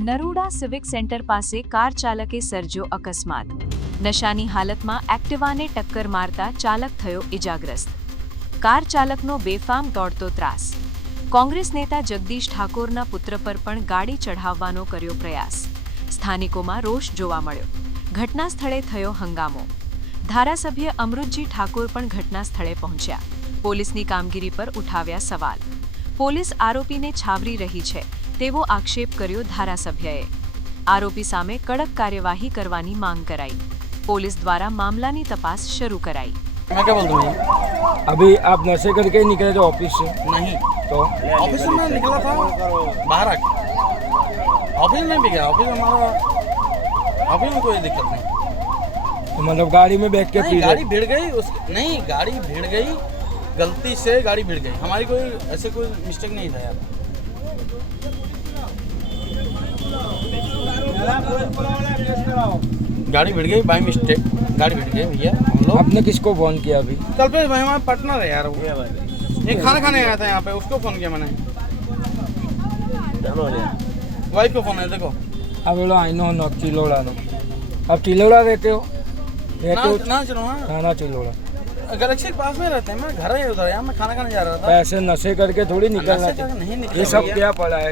Naroda civic centre પાસે car ચાલકે સર્જ્યો અકસ્માત. નશાની હાલતમાં એક્ટિવાને ટક્કર મારતા ચાલક થયો ઇજાગ્રસ્ત. કાર ચાલકનો બેફામ દોડતો ત્રાસ. કોંગ્રેસ નેતા જગદીશ ઠાકોરના પુત્ર પર પણ ગાડી ચઢાવવાનો કર્યો પ્રયાસ. સ્થાનિકોમાં રોષ જોવા મળ્યો. ઘટના સ્થળે થયો હંગામો. ધારાસભ્ય અમૃતજી ઠાકોર પણ ઘટના સ્થળે પહોંચ્યા. પોલીસની કામગીરી પર ઉઠાવ્યા સવાલ. પોલીસ આરોપીને છાવરી રહી છે તેવો આક્ષેપ કર્યો ધારાસભ્યએ. આરોપી સામે કડક કાર્યવાહી કરવાની માંગ કરાઈ. પોલીસ દ્વારા મામલાની તપાસ શરૂ कराई. मैं क्या बोलता हूँ अभी आप नशे करके ही निकले थे ऑफिस से? नहीं तो ऑफिस में निकला था बाहर आके ऑफिस में भी गया ऑफिस हमारा ऑफिस में कोई दिक्कत नहीं तो मतलब गाड़ी में बैठ के नहीं, पी गाड़ी रहे? भिड़ गई नहीं गाड़ी भिड़ गई गलती से गाड़ी भिड़ गई हमारी कोई ऐसे कोई मिस्टेक नहीं था यार गाड़ी भिड़ गई बाई मिस्टेक गाड़ी भिड़ गई भैया हम लोग आपने किसको फोन किया अभी? कल्पेश भाई हमारा पार्टनर है यार वो ये खाना खाने आया था यहाँ पे उसको फोन किया मैंने वाइफ को फोन है देखो आप बोलो आई नो चिलोड़ा नो. आप चिलोड़ा रहते हो? ना ना चलो हाँ खाना चिलोड़ा. गैलेक्सी के पास में रहते हैं मैं घर है उधर यहाँ मैं खाना खाने जा रहा था ऐसे नशे करके थोड़ी निकलना नशे करके नहीं चाहिए. निकला ये सब भैया। क्या पड़ा है?